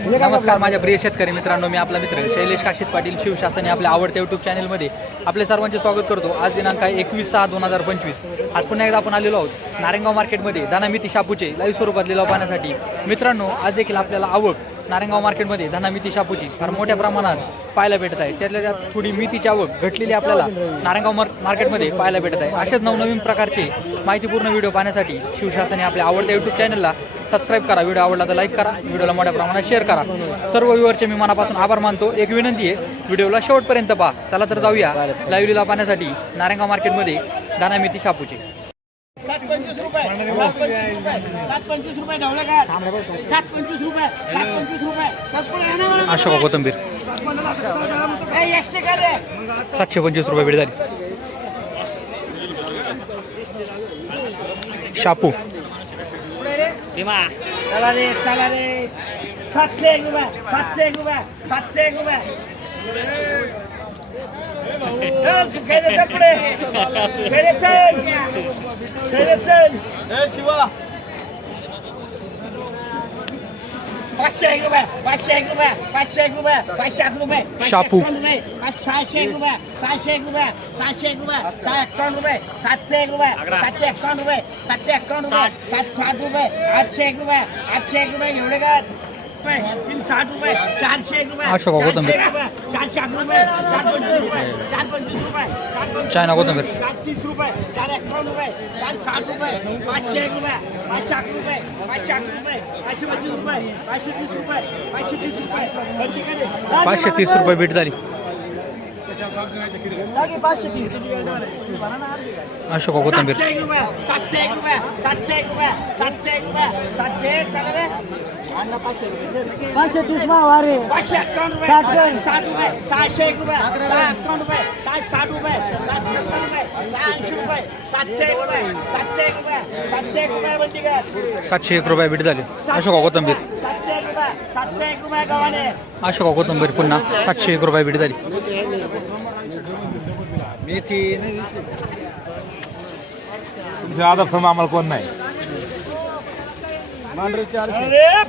नमस्कार माझ्या प्रिय शेतकरी मित्रांनो मी आपला मित्र शैलेश काशीत पाटील शिवशासन या आपल्या आवडत्या यूट्यूब चॅनलमध्ये आपले सर्वांचे स्वागत करतो. आज दिनांक आहे एकवीस सहा दोन हजार पंचवीस. आज पुन्हा एकदा आपण आलेलो आहोत नारायणगाव मार्केटमध्ये दानामिती शापूचे लाईव्ह स्वरूपात लिलाव पाहण्यासाठी. मित्रांनो आज देखील आपल्याला आवक नारायणगाव मार्केटमध्ये धनामिती शापूची फार मोठ्या प्रमाणात पाहायला भेटत आहे. त्यातल्या त्यात थोडी मितीची आवक घटलेली आपल्याला नारायणगाव मार मार्केटमध्ये पाहायला भेटत आहे. असेच नवनवीन प्रकारचे माहितीपूर्ण व्हिडिओ पाहण्यासाठी शिवशासन आपल्या आवडत्या यूट्यूब चॅनलला सबस्क्राईब करा. व्हिडिओ आवडला तर लाईक करा. व्हिडिओला मोठ्या प्रमाणात शेअर करा. सर्व व्ह्यूवरचे मी मनापासून आभार मानतो. एक विनंती आहे व्हिडिओला शेवटपर्यंत पहा. चला तर जाऊया लाईव्ह लिला पाहण्यासाठी नारायणगाव मार्केटमध्ये दानामिती शापूचे. सात पंचवीस रुपये. सात पंचवीस रुपये. सात पंचवीस रुपये. ढवळे काय सात पंचवीस रुपये. सात पंचवीस रुपये. सगळं येणार मला. अशोका कोथंबीर? सातशे पंचवीस रुपये भेट झाली शापू. भीमा चला रे चला रे. सातशे एक रुपये सातशे एक रुपये सातशे एक रुपये. चल, तू खेळे चल पुढे खेळे चल खेळे चल पाचशे एक रुपये पाचशे एक रुपये पाचशे एक रुपये पाचशे एक रुपये शापू. रुपये पाच- सहाशे एक रुपये सहाशे एक रुपये सहाशे एक रुपये सहा एकावन्न रुपये सातशे एक रुपये सातशे एकावन्न रुपये सातशे एकावन्न रुपये सात सात रुपये आठशे एक रुपये आठशे एक रुपये एवढे काय रुपये, तीन साठ रुपये चारशे एक रुपये अशोका चारशे कोथिंबीर. चारशे अकरा रुपये चार पंचवीस रुपये चार पंचवीस रुपये चायना कोथिंबीर. चार तीस रुपये चार एकावन्न रुपये चार साठ रुपये पाचशे एक रुपये पाचशे अकरा रुपये पाचशे अकरा रुपये पाचशे पंचवीस रुपये पाचशे तीस रुपये पाचशे तीस रुपये. पाचशे तीस रुपये भेट झाली अशोका कोथंबीर सातशे एक रुपये सातशे एक रुपये सातशे एक रुपये सातशे एक पाचशे तीस भाव रे पाचशे अकाउंट रुपये साठ रुपये सहाशे एक रुपये सहा अकाउंट रुपये साठ रुपये सातशे अकाउंट रुपये सहा ऐंशी रुपये सातशे एक रुपये सातशे एक रुपये सातशे एक रुपये म्हणजे काय सातशे एक रुपये भेट झाली. अशोका कोथंबीर. सातशे एक रुपये सातशे एक रुपये गव्हाणे अशोका कोथंबीर पुन्हा सातशे एक रुपये भेट झाली. तुमच्या आदर आम्हाला कोण नाही? अरे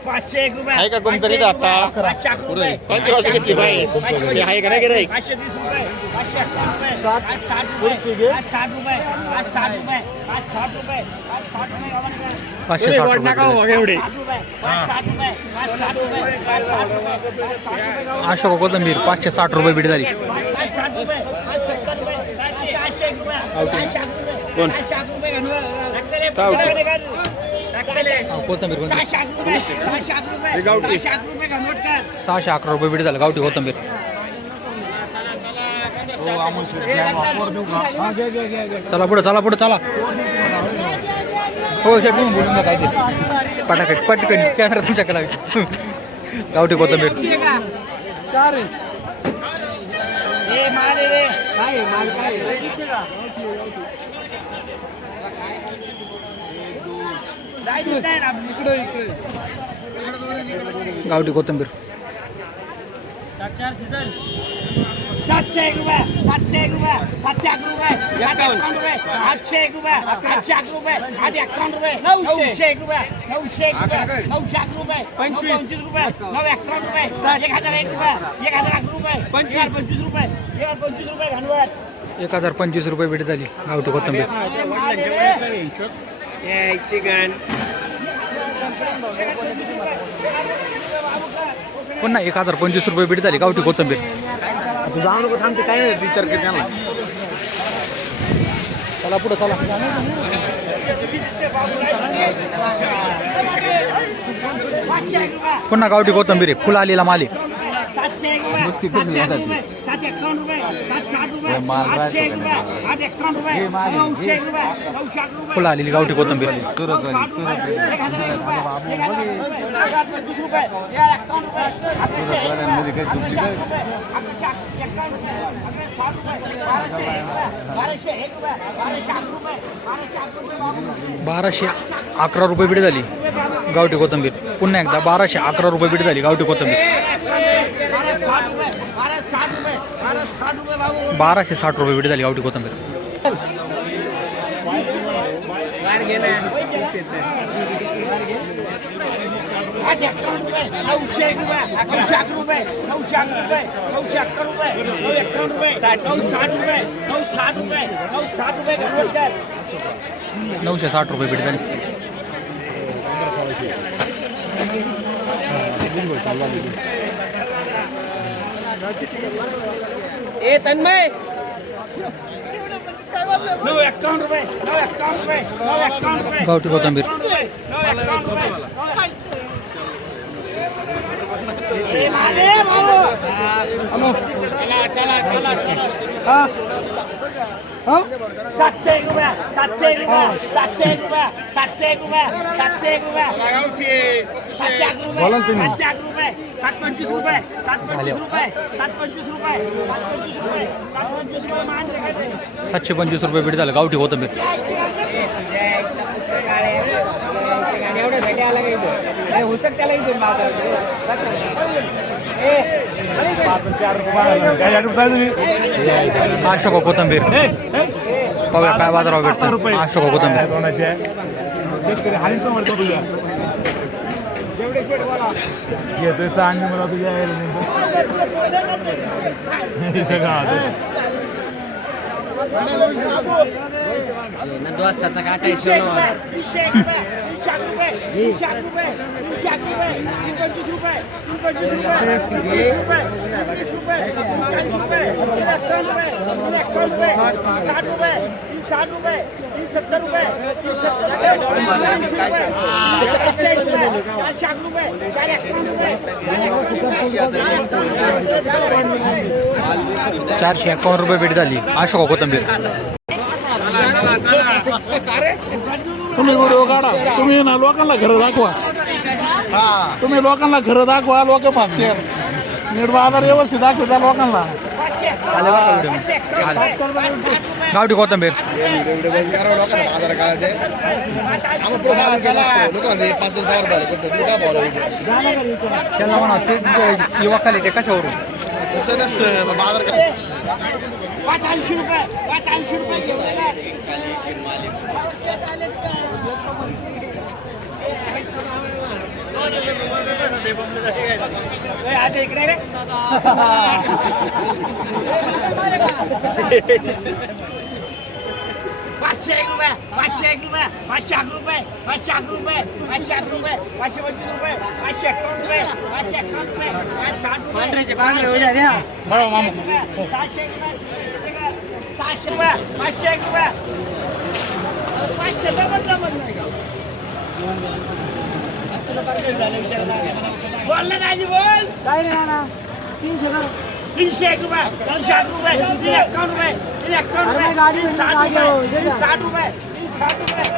पाचशे एक रुपये आहे का कोणतरी इथं पाचशे अकरा रुपये कोणती वाजता घेतली बाई? पाचशे आहे का नाही गिऱ्हाईक? पाचशे तीस रुपये पाचशे अकरा रुपये आज साठ रुपये आज साठ रुपये आज साठ रुपये आज साठ रुपये आज साठ रुपये गव्हाणे काय? पाचशे साठ रुपये भेट एवढे साठ रुपये आज साठ रुपये आज साठ रुपये आज साठ रुपये आज साठ रुपये गव्हाणे. अशोका कोथंबीर पाचशे साठ रुपये भेट झाली आज साठ रुपये आज सत्तर रुपये सहाशे सहाशे एक रुपये सहाशे अकरा रुपये सहाशे अकरा रुपये घालून लागते रे, लागते रे. हा, कोथंबीर सहाशे अकरा रुपये भेट झालं गावठी कोथंबीर. चला पुढे चला पुढे चला. हो शेट तुम्ही बोलून जा काहीतरी. पटाकट पटकन कॅमेरा तुमच्याकडे लावी. गावठी कोथंबीर. काय आहे? माल काय आहे? नाही देत आहे ना. गावठी कोथंबीर. सातशे एक रुपये सातशे एक रुपये सातशे अकरा रुपये एकावन्न रुपये आठशे एक रुपये आठशे अकरा रुपये आठ एकावन्न रुपये नऊशे एक रुपये नऊशे एक रुपये नऊशे अकरा रुपये पंचवीस पंचवीस रुपये नऊ एकावन्न रुपये एक हजार एक रुपये एक हजार अकरा रुपये पंचवीस पंचवीस रुपये एक हजार पंचवीस रुपये धन्यवाद एक हजार पंचवीस रुपये भेट झाली गावठी कोथंबीर. पुन्हा एक हजार पंचवीस रुपये भेट झाली गावठी कोथंबीर. तू जाऊ नको थांबते. काय नाही विचार कर त्यांना. चला पुढे चला. पुन्हा गावठी कोथंबीर आहे फुल आलेला माल एकावन्न रुपये सात साठ रुपये आठशे एक रुपये आठ एकावन्न रुपये नऊशे एक रुपये नऊशे अकरा रुपये फुल आलेली गावठी कोथंबीर. साठ रुपये एक हजार एक रुपये एक हजार एक रुपये एक हजार पंचवीस रुपये एक हजार एकावन्न रुपये अकराशे एक रुपये अकराशे अकरा रुपये अकराशे एकावन्न रुपये अकराशे साठ रुपये बाराशे एक रुपये बाराशे एक रुपये बाराशे अकरा रुपये बाराशे अकरा रुपये बाराशे अकरा रुपये भेट झाली गावठी कोथंबीर. पुन्हा एकदा बाराशे अकरा रुपये भेट झाली गावठी कोथंबीर बारा साठ रुपये बारा साठ रुपये बारा साठ रुपये बाबू बाराशे साठ रुपये भेट झाली गावठी कोथंबीर. नऊशे नऊशे नऊशे नऊ साठ रुपये नऊ साठ नऊशे साठ रुपये भेट झाली. चालू चला चला सातशे एक रुपया सातशे एक रुपया सातशे एक रुपया सातशे एक रुपया सातशे एक रुपया सातशे अकरा रुपये सातशे अकरा रुपये सात पंचवीस रुपये सात पंचवीस रुपये सात पंचवीस रुपये सात पंचवीस रुपये सात पंचवीस रुपये मान देखायचे सातशे पंचवीस रुपये भेट झालं गावठी कोथंबीर आठशे का कोथंबीर. पाहूया काय बाजारावर भेटतं. आठशे का कोथंबीर येतोय सांग मला तुझ्या तीनशे एक रुपये तीनशे एक रुपये तीनशे अकरा रुपये तीनशे अकरा रुपये तीनशे अकरा रुपये रुपये रुपये रुपये रुपये रुपये रुपये तीन रुपये तीन रुपये तीन सत्तर रुपये रुपये रुपये. चारशे एकावन्न रुपये भेट झाली. आठशे का कोथंबीर. तुम्ही व्हिडिओ काढा. तुम्ही ना लोकांना घरं दाखवा. तुम्ही लोकांना घरं दाखवा लोक मागते नीट बाजार व्यवस्थित दाखवता लोकांना. गावठी कोथंबीर. त्यांना म्हणा ते युवा खाली ते कशावरून? तसं नसतं बाजार पाच ऐंशी रुपये पाच ऐंशी रुपये घेऊन आता इकडे रे पाचशे एक रुपये पाचशे एक रुपये पाचशे अकरा रुपये पाचशे अकरा रुपये पाचशे अकरा रुपये पाचशे पंचवीस रुपये पाचशे एकावन्न रुपये पाचशे एकावन्न रुपये पाचशे साठ रुपये सहाशे एक रुपये सहाशे रुपये पाचशे एक रुपये. पाचशे बोल ना दाजी बोल. काय नाही तीनशे तीनशे एक रुपये दोनशे अकरा रुपये तीन एकावन्न रुपये तीन एकावन्न रुपये तीन साठ रुपये तीन साठ रुपये तीन साठ रुपये